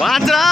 ವಾಂದ್ರಾ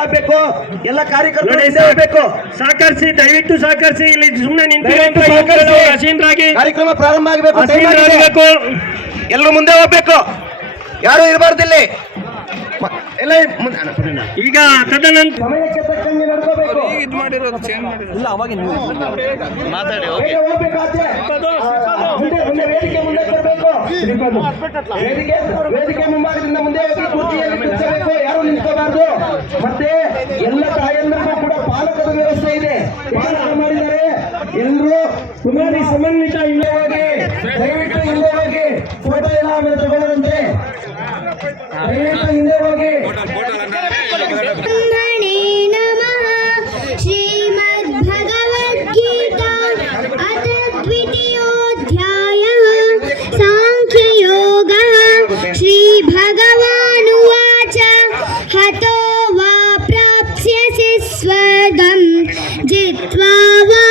ಆಗಬೇಕು, ಎಲ್ಲ ಕಾರ್ಯಕರ್ತರು ಸಹಕರಿಸಿ, ದಯವಿಟ್ಟು ಸಹಕರಿಸಿ. ಇಲ್ಲಿ ಸುಮ್ಮನೆ ನಿಂತು ಹಸೀನರಾಗಿ ಕಾರ್ಯಕ್ರಮ ಪ್ರಾರಂಭ ಆಗಬೇಕು. ಎಲ್ಲರೂ ಮುಂದೆ ಹೋಗ್ಬೇಕು, ಯಾರು ಇರಬಾರ್ದಿಲ್ಲಿ. ಈಗ ತದನಂತರ ಸಮಯಕ್ಕೆ ತಕ್ಕಂಗೆ ನಡ್ಕೋಬೇಕು. ಇದು ಮಾಡಿರೋದು ಚೇಂಜ್ ಮಾಡಿರೋದು ಇಲ್ಲ, ಅವಾಗ ಮಾತಾಡಿ ವೇದಿಕೆ ಮುಂದೆ ಬರಬೇಕು. ವೇದಿಕೆ ಮುಂಭಾಗದಿಂದ ಮುಂದೆ ಕುರ್ಚಿಯಲ್ಲಿ ಕೂತ್ಕೋಬೇಕು. ಮತ್ತೆ ಎಲ್ಲ ತಾಯಂದ್ರಿಗೂ ಕೂಡ ಪಾಲಕರ ವ್ಯವಸ್ಥೆ ಇದೆ, ಪಾಲಕ ಮಾಡಿದ್ದಾರೆ. ಎಲ್ಲರೂ ಕುಮಾರಿ ಸಮನ್ವಿತ ಇಲ್ಲೇ ಹೋಗಿ, ದಯವಿಟ್ಟು ಹಿಂದೆ ಹೋಗಿ, ಫೋಟೋ ಎಲ್ಲ ಆಮೇಲೆ ತಗೊಳ್ಳೋದಂತೆ, ದಯವಿಟ್ಟು ಹಿಂದೆ ಹೋಗಿ. श्रीमद्भगवद्गीता अथ द्वितीयोऽध्यायः साङ्ख्ययोगः। श्रीभगवानुवाच हतो वा प्राप्स्यसि स्वर्गं जित्वा वा